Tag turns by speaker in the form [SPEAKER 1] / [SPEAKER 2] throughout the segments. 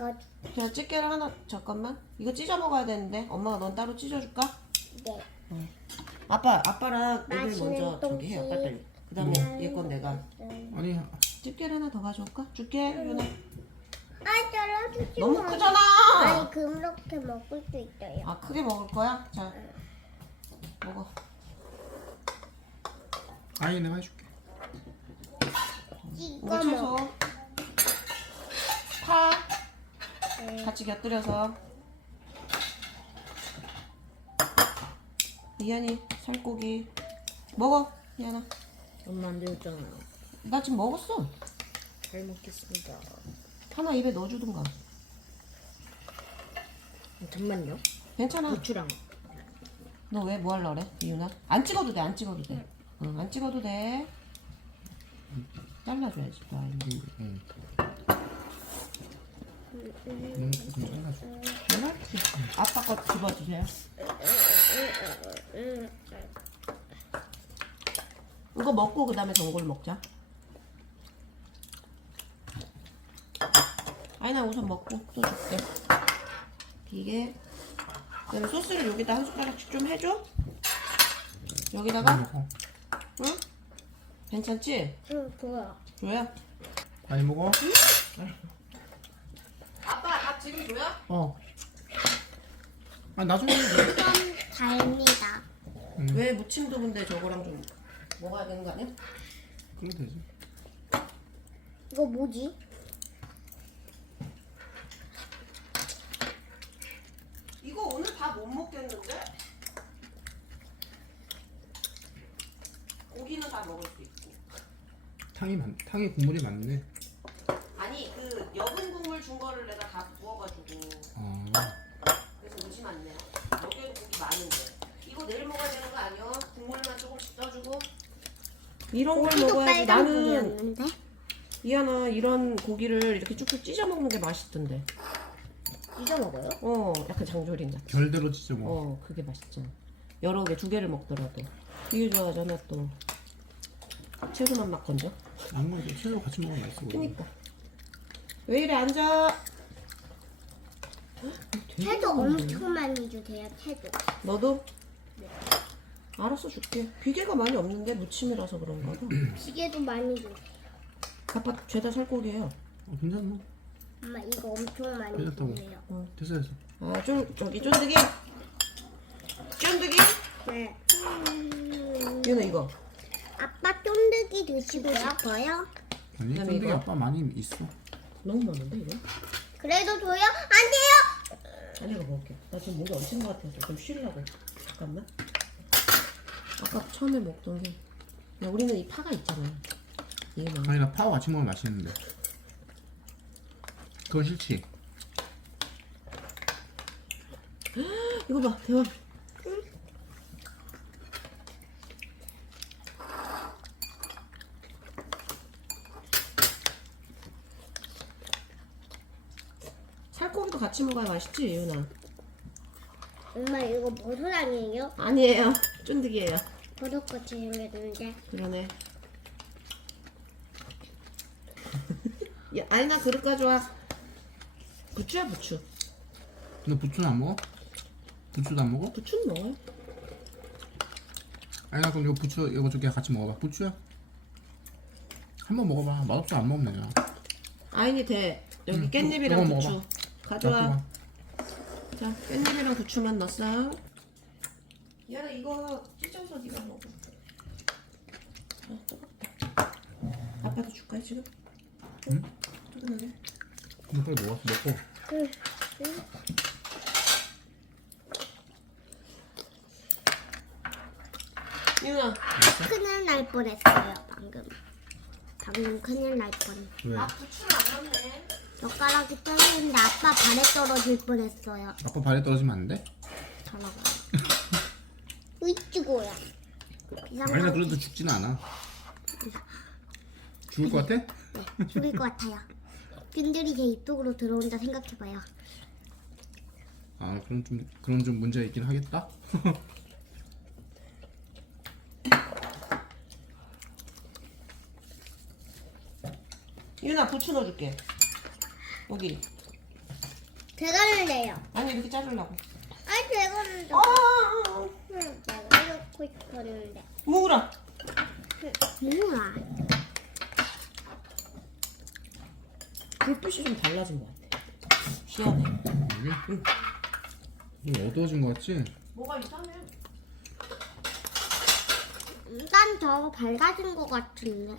[SPEAKER 1] 이거.
[SPEAKER 2] 자, 집게를 하나, 잠깐만. 이거 찢어 먹어야 되는데. 엄마가 넌 따로 찢어줄까?
[SPEAKER 1] 네.
[SPEAKER 2] 아빠랑 애들
[SPEAKER 1] 맛있는
[SPEAKER 2] 먼저 저기 해요,
[SPEAKER 1] 똥집.
[SPEAKER 2] 빨리. 그 다음에 얘 건 내가.
[SPEAKER 3] 아니
[SPEAKER 2] 집게를 하나 더 가져올까? 줄게, 유나.
[SPEAKER 1] 아, 잘라주지
[SPEAKER 2] 너무
[SPEAKER 1] 마.
[SPEAKER 2] 크잖아!
[SPEAKER 1] 아니, 그렇게 먹을 수 있어요.
[SPEAKER 2] 아, 크게 먹을 거야? 자, 먹어.
[SPEAKER 3] 아니 내가 해줄게.
[SPEAKER 1] 이거
[SPEAKER 2] 이거 채소.
[SPEAKER 1] 먹어.
[SPEAKER 2] 파. 같이 곁들여서. 이한이 살코기. 먹어, 이한아.
[SPEAKER 4] 엄마 안 되었잖아.
[SPEAKER 2] 나 지금 먹었어.
[SPEAKER 4] 잘 먹겠습니다.
[SPEAKER 2] 하나 입에 넣어주든가.
[SPEAKER 4] 잠만요.
[SPEAKER 2] 괜찮아.
[SPEAKER 4] 고추랑.
[SPEAKER 2] 너 왜 뭐 하려고 그래, 이윤아? 안 찍어도 돼, 안 찍어도 돼. 응, 안 찍어도 돼. 잘라줘야지, 또 아이는.
[SPEAKER 3] 응. 너무 크면 잘라줘.
[SPEAKER 2] 내가? 아빠 거 집어주세요. 이거 먹고 그 다음에 전골 먹자. 아이나 우선 먹고 또 줄게. 이게 그다음에 소스를 여기다 한 숟가락씩 좀 해줘. 여기다가
[SPEAKER 3] 먹어.
[SPEAKER 2] 응? 괜찮지?
[SPEAKER 1] 응, 좋아.
[SPEAKER 2] 줘야?
[SPEAKER 3] 많이 먹어?
[SPEAKER 2] 아빠 밥 지금 줘야?
[SPEAKER 3] 어. 아 나중에 돼.
[SPEAKER 1] 좀 달니다.
[SPEAKER 2] 왜 무침도 근데 저거랑 좀 먹어야 되는 거 아니야?
[SPEAKER 3] 그래도 되지.
[SPEAKER 1] 이거 뭐지?
[SPEAKER 2] 이거 오늘 다 못 먹겠는데? 고기는 다 먹을 수 있고.
[SPEAKER 3] 탕이 국물이 많네.
[SPEAKER 2] 아니 그 여분 국물 준 거를 내가 다 부어가지고
[SPEAKER 3] 아.
[SPEAKER 2] 그래서 무지 많네. 여기에도 고기 많은데 이거 내일 먹어야 되는 거 아니야? 국물만 조금씩 떠주고 이런 걸
[SPEAKER 1] 고기도
[SPEAKER 2] 먹어야지.
[SPEAKER 1] 빨간
[SPEAKER 2] 나는
[SPEAKER 1] 고기였는데?
[SPEAKER 2] 이하나 이런 고기를 이렇게 쭉쭉 찢어 먹는 게 맛있던데.
[SPEAKER 4] 찢어 먹어요?
[SPEAKER 2] 약간 장조림 같아.
[SPEAKER 3] 결대로 찢어 먹어.
[SPEAKER 2] 그게 맛있잖아. 여러 개, 2개를 먹더라도. 되게 좋아하잖아, 또. 채소만 막 건져.
[SPEAKER 3] 아무래도 채소 같이 먹으면 맛있어.
[SPEAKER 2] 그니까. 왜 이래, 앉아.
[SPEAKER 1] 채도 엄청 많이 주세요, 채도.
[SPEAKER 2] 너도? 알았어, 줄게. 비계가 많이 없는데, 무침이라서 그런가 봐.
[SPEAKER 1] 비계도 많이 주세요.
[SPEAKER 2] 아빠 죄다 살코기예요.
[SPEAKER 3] 괜찮아.
[SPEAKER 1] 엄마, 이거 엄청 많이
[SPEAKER 3] 괜찮다고.
[SPEAKER 1] 주세요.
[SPEAKER 3] 됐어 됐어.
[SPEAKER 2] 아, 저기, 쫀득이? 쫀득이?
[SPEAKER 1] 네.
[SPEAKER 2] 얘는 이거.
[SPEAKER 1] 아빠 쫀득이 드시고 싶어요?
[SPEAKER 3] 아니
[SPEAKER 2] 그다음에
[SPEAKER 3] 쫀득이
[SPEAKER 2] 이거?
[SPEAKER 3] 아빠 많이 있어.
[SPEAKER 2] 너무 많은데, 이거?
[SPEAKER 1] 그래도 줘요? 안 돼요!
[SPEAKER 2] 아니, 이거 먹을게. 나 지금 목이 얹힌 것 같아서 좀 쉬려고. 잠깐만. 아까 처음에 먹던 게. 야, 우리는 이 파가 있잖아. 이게 막.
[SPEAKER 3] 아니 나 파와 같이 먹으면 맛있는데. 그건 싫지.
[SPEAKER 2] 이거 봐, 대박. 살코기도 같이 먹어야 맛있지, 예은아?
[SPEAKER 1] 엄마, 이거 버섯 아니에요?
[SPEAKER 2] 아니에요. 쫀득이에요.
[SPEAKER 1] 버섯같이 생겼는데.
[SPEAKER 2] 그러네. 야, 아이나 그릇 가져와. 부추야, 부추.
[SPEAKER 3] 너 부추는 안 먹어? 부추도 안 먹어?
[SPEAKER 2] 부추는 먹어요.
[SPEAKER 3] 아니 나 그럼 이거 부추 이거 저기 같이 먹어봐. 부추야? 한번 먹어봐. 맛없어 안 먹으면 되잖아.
[SPEAKER 2] 아이니 돼. 여기
[SPEAKER 3] 응,
[SPEAKER 2] 깻잎이랑
[SPEAKER 3] 이거
[SPEAKER 2] 부추.
[SPEAKER 3] 먹어봐.
[SPEAKER 2] 가져와.
[SPEAKER 3] 놔둬봐.
[SPEAKER 2] 자, 깻잎이랑 부추만 넣었어. 야, 이거 찢어서 네가 먹어. 뜨겁다. 아빠도 줄까요, 지금?
[SPEAKER 3] 응?
[SPEAKER 2] 뜨거운데?
[SPEAKER 3] 그럼 빨리 먹고.
[SPEAKER 2] 유나.
[SPEAKER 1] 큰일 날 뻔했어요, 방금. 방금 큰일 날 뻔.
[SPEAKER 3] 왜?
[SPEAKER 2] 아, 부추를 안 넣네.
[SPEAKER 1] 젓가락이 떨어졌는데 아빠 발에 떨어질 뻔했어요.
[SPEAKER 3] 아빠 발에 떨어지면 안 돼?
[SPEAKER 1] 전화가. 으이쭈고야.
[SPEAKER 3] 아니 나 그래도 죽지는 않아. 죽을 것 같아?
[SPEAKER 1] 네, 죽을 것 같아요. 균들이 제 입속으로 들어온다 생각해봐요.
[SPEAKER 3] 아 그런 좀 문제가 있긴 하겠다.
[SPEAKER 2] 유나 부추 넣어줄게. 여기.
[SPEAKER 1] 대가리래요.
[SPEAKER 2] 아니 이렇게 자르려고.
[SPEAKER 1] 아니 대가리도.
[SPEAKER 2] 아,
[SPEAKER 1] 내가 이렇게 싶었는데.
[SPEAKER 2] 뭐라?
[SPEAKER 1] 뭐야?
[SPEAKER 2] 불빛이 좀 달라진 것 같아. 희한해.
[SPEAKER 3] 이게? 좀 어두워진 거 같지?
[SPEAKER 2] 뭐가 이상해?
[SPEAKER 1] 일단 더 밝아진 것 같은데.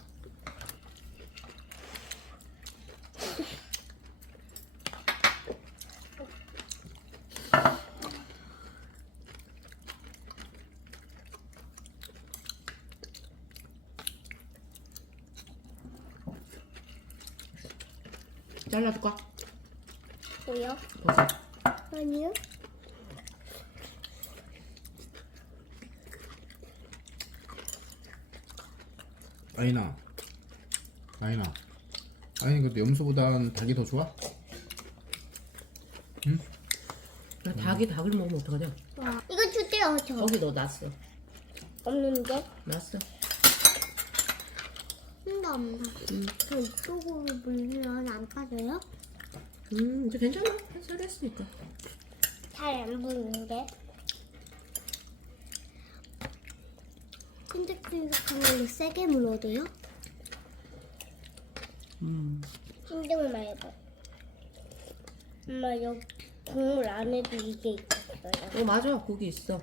[SPEAKER 2] 잘라줄까?
[SPEAKER 1] 뭐요?
[SPEAKER 2] 버섯.
[SPEAKER 1] 아니요.
[SPEAKER 3] 아이나. 아니 근데 염소보단 닭이 더 좋아? 응?
[SPEAKER 2] 나 닭이 닭을 먹으면 어떡하냐?
[SPEAKER 1] 와, 이거 주세요, 저.
[SPEAKER 2] 거기 너 놨어.
[SPEAKER 1] 없는데?
[SPEAKER 2] 놨어.
[SPEAKER 1] 근데 엄마. 저 이쪽으로 물면 안 빠져요?
[SPEAKER 2] 이제 괜찮아. 한 살 했으니까.
[SPEAKER 1] 잘 안 보이는데. 끈적끈적한 걸로 세게 물어도요? 힘들고 말고. 엄마, 여기 국물 안에도 이게 있었어요.
[SPEAKER 2] 맞아. 고기 있어.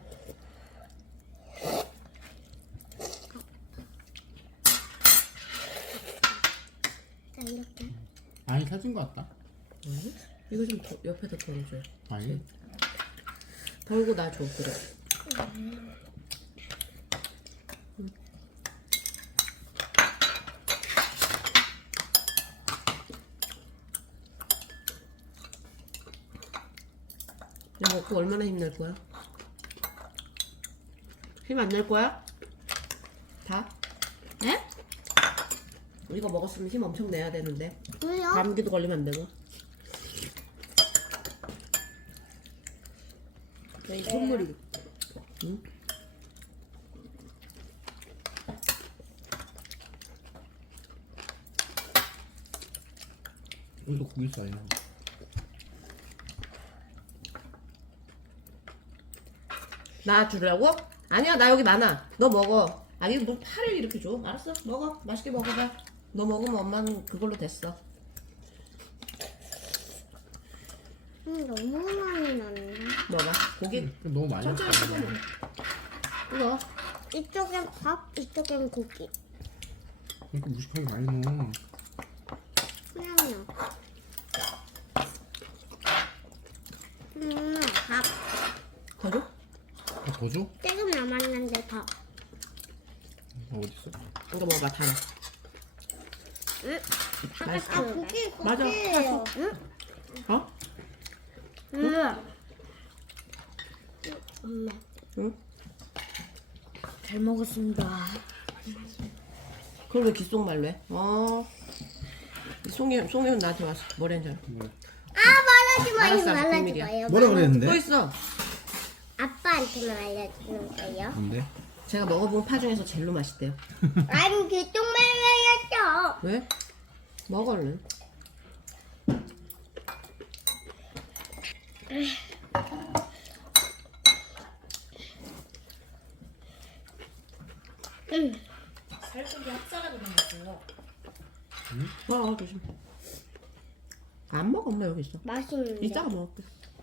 [SPEAKER 1] 자, 이렇게.
[SPEAKER 3] 아니 살찐 거 같다.
[SPEAKER 2] 이거 좀 옆에다 덜어줘.
[SPEAKER 3] 아니.
[SPEAKER 2] 덜고 나 줘. 그래. 이거 먹고 얼마나 힘낼 거야? 힘 안 낼 거야? 다?
[SPEAKER 1] 네?
[SPEAKER 2] 이거 먹었으면 힘 엄청 내야 되는데
[SPEAKER 1] 왜요?
[SPEAKER 2] 감기도 걸리면 안 되고. 이 선물이. 응?
[SPEAKER 3] 여기도 고기 있어 아이나.
[SPEAKER 2] 나 주려고? 아니야, 나 여기 많아. 너 먹어. 아니 뭐 파를 이렇게 줘. 알았어, 먹어. 맛있게 먹어봐. 너 먹으면 엄마는 그걸로 됐어.
[SPEAKER 1] 너무 많이 넣네.
[SPEAKER 2] 먹어. 고기
[SPEAKER 3] 너무 많이
[SPEAKER 2] 천천히
[SPEAKER 3] 넣었다.
[SPEAKER 2] 씹어 먹어. 이거
[SPEAKER 1] 이쪽엔 밥, 이쪽엔 고기.
[SPEAKER 3] 이렇게 무식하게 많이 넣어.
[SPEAKER 1] 그냥요. 밥.
[SPEAKER 2] 더 줘?
[SPEAKER 3] 더 줘?
[SPEAKER 1] 조금 남았는데 밥.
[SPEAKER 3] 어딨어?
[SPEAKER 2] 이거 먹어봐, 다 넣어.
[SPEAKER 1] 응?
[SPEAKER 2] 맛있어.
[SPEAKER 1] 고기,
[SPEAKER 2] 맞아,
[SPEAKER 1] 고기예요. 응?
[SPEAKER 2] 어?
[SPEAKER 1] 엄마.
[SPEAKER 2] 응?
[SPEAKER 4] 잘 먹었습니다.
[SPEAKER 2] 그걸 왜 귓속말로 해? 송혜훈 나한테 왔어. 뭐라는 줄 알아?
[SPEAKER 1] 말하지 마요.
[SPEAKER 2] 알았어,
[SPEAKER 1] 말하지
[SPEAKER 2] 비밀이야.
[SPEAKER 1] 마요.
[SPEAKER 3] 뭐라
[SPEAKER 2] 또
[SPEAKER 3] 그랬는데?
[SPEAKER 2] 있어.
[SPEAKER 1] 아빠한테만 알려주는 거예요.
[SPEAKER 3] 뭔데?
[SPEAKER 2] 제가 먹어본 파 중에서 제일로 맛있대요.
[SPEAKER 1] 아니, 그쪽 말해야죠.
[SPEAKER 2] 왜? 먹어 얼른.
[SPEAKER 4] 살쪽이 학살하고 다녔어요.
[SPEAKER 2] 조심. 안 먹어, 엄마 여기 있어.
[SPEAKER 1] 맛있는데.
[SPEAKER 2] 이따가 먹을게.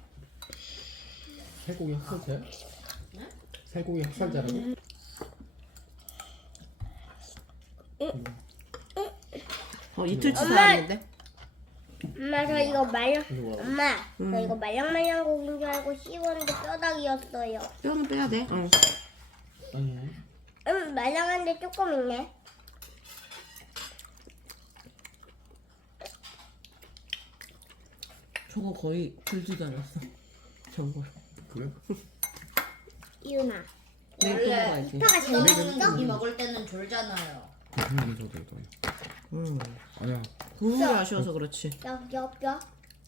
[SPEAKER 3] 살고기 학살자야? 살고기 학살자라고?
[SPEAKER 2] 이틀치
[SPEAKER 1] 엄마!
[SPEAKER 2] 사왔는데.
[SPEAKER 1] 엄마, 저 이거
[SPEAKER 3] 이거
[SPEAKER 1] 엄마, 저 이거 말랑말랑 고기인 줄 알고 씹었는데 뼈다귀였어요.
[SPEAKER 2] 뼈는 빼야 돼. 응.
[SPEAKER 3] 아니.
[SPEAKER 1] 말랑한데 조금 있네.
[SPEAKER 2] 저거 거의 불지도 않았어. 저거.
[SPEAKER 3] 그래?
[SPEAKER 1] 이윤아.
[SPEAKER 2] 내일 또 먹어야지.
[SPEAKER 1] 파가 제일 맛있어?
[SPEAKER 4] 고기 먹을 때는 졸잖아요.
[SPEAKER 3] 한번 더 더. 아니야.
[SPEAKER 2] 국물이 아쉬워서 그렇지.
[SPEAKER 1] 뼈.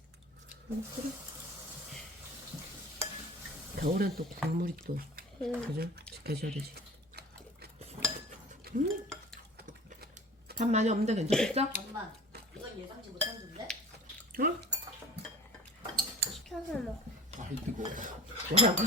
[SPEAKER 2] 겨울엔 또 국물이 또 그죠? 지켜줘야 되지. 밥 많이 없는데 괜찮겠어?
[SPEAKER 4] 잠깐만. 이건 예상치 못한 건데?
[SPEAKER 2] 응?
[SPEAKER 1] 시켜서 먹어.
[SPEAKER 3] 아이 뜨거워.
[SPEAKER 2] 뭐라고?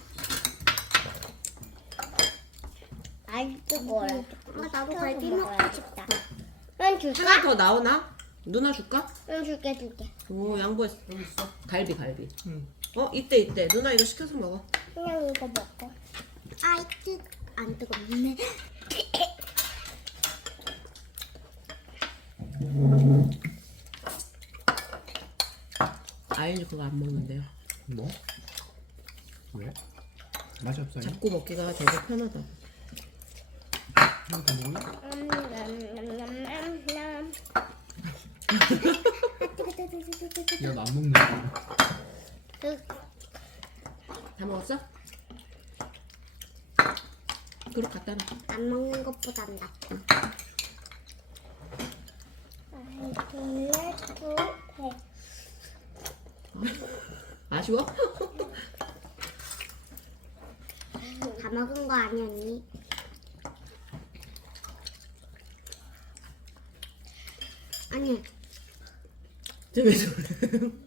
[SPEAKER 1] 아이 뜨거워요. 나도 갈비 먹고 싶다. 난 줄까?
[SPEAKER 2] 하나 더 나오나? 누나 줄까?
[SPEAKER 1] 난 줄게.
[SPEAKER 2] 오 양보했어. 여기 있어. 갈비.
[SPEAKER 3] 응.
[SPEAKER 2] 이때. 누나 이거 시켜서 먹어.
[SPEAKER 1] 그냥 이거 먹어. 아이 안 뜨겁네.
[SPEAKER 2] 아이는 그거 안 먹는데요.
[SPEAKER 3] 뭐? 왜? 맛이 없어요?
[SPEAKER 2] 잡고 먹기가 되게 편하다.
[SPEAKER 3] 형 다 먹을래?
[SPEAKER 1] 냠냠냠냠냠.
[SPEAKER 3] 야나 안 먹는데.
[SPEAKER 2] 다 먹었어? 그릇 갖다 놔.
[SPEAKER 1] 안 먹는 것보단 낫다.
[SPEAKER 2] 아쉬워?
[SPEAKER 1] 다 먹은 거 아니었니? 아니,
[SPEAKER 2] 왜 저래?